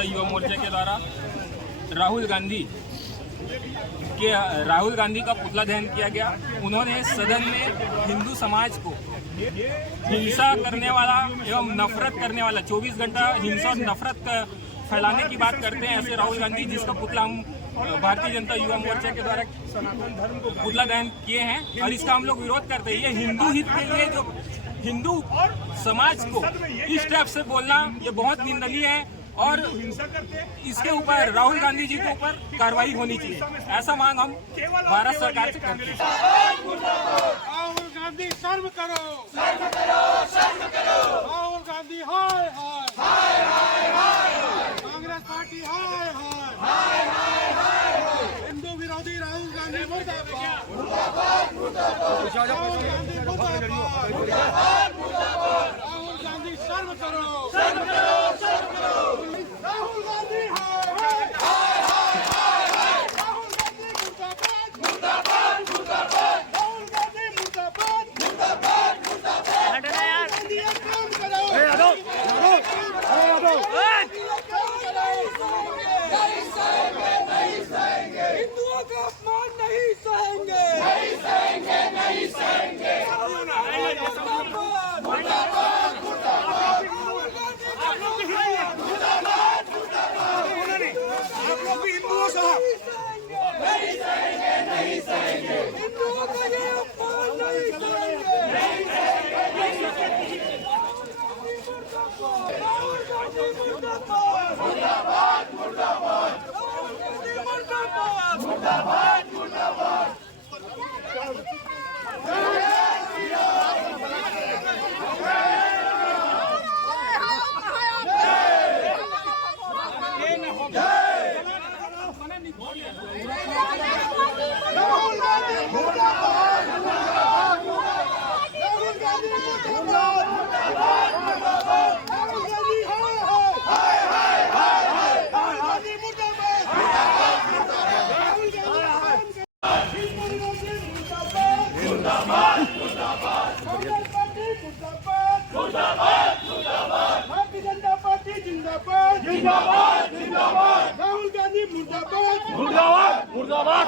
जनता युवा मोर्चा के द्वारा राहुल गांधी का पुतला दहन किया गया। उन्होंने सदन में हिंदू समाज को हिंसा करने वाला एवं नफरत करने वाला 24 घंटा हिंसा और नफरत फैलाने की बात करते हैं ऐसे राहुल गांधी, जिसका पुतला हम भारतीय जनता युवा मोर्चा के द्वारा पुतला दहन किए हैं और इसका हम लोग विरोध करते हैं। ये हिंदू हित के लिए जो हिंदू समाज को इस टाइप से बोलना ये बहुत निंदनीय है और इसके ऊपर राहुल गांधी जी के ऊपर कार्रवाई होनी चाहिए, ऐसा मांग हम भारत सरकार से करते हैं। राहुल गांधी शर्म करो, शर्म करो, शर्म करो। राहुल गांधी हाय हाय हाय हाय, कांग्रेस पार्टी हाय हाय हाय हाय, हिंदू विरोधी राहुल गांधी मुर्दाबाद मुर्दाबाद मुर्दाबाद, राहुल गांधी मुर्दाबाद मुर्दाबाद मुर्दाबाद, राहुल गांधी शर्म करो, शर्म करो, शर्म करो। राहुल गांधी हाय हाय हाय हाय, राहुल गांधी मुर्दाबाद मुर्दाबाद मुर्दाबाद, राहुल गांधी मुर्दाबाद मुर्दाबाद मुर्दाबाद। हटना यार, काम करो, नहीं सहेंगे, नहीं सहेंगे, हिंदुओं का अपमान नहीं सहेंगे, नहीं सहेंगे, नहीं सहेंगे। मुर्दाबाद मुर्दाबाद मुर्दाबाद, आप लोग मुर्दाबाद मुर्दाबाद, आप लोग भी हिंदुओं साहब नहीं सहेंगे, नहीं सहेंगे, हिंदुओं का ये अपमान नहीं सहेंगे, नहीं सहेंगे, नहीं सहेंगे। मुर्दाबाद मुर्दाबाद मुर्दाबाद, मुर्दाबाद मुर्दाबाद मुर्दाबाद। भारतीय जनता पार्टी जिंदाबाद जिंदाबाद जिंदाबाद, राहुल गांधी मुर्दाबाद मुर्दाबाद मुर्दाबाद।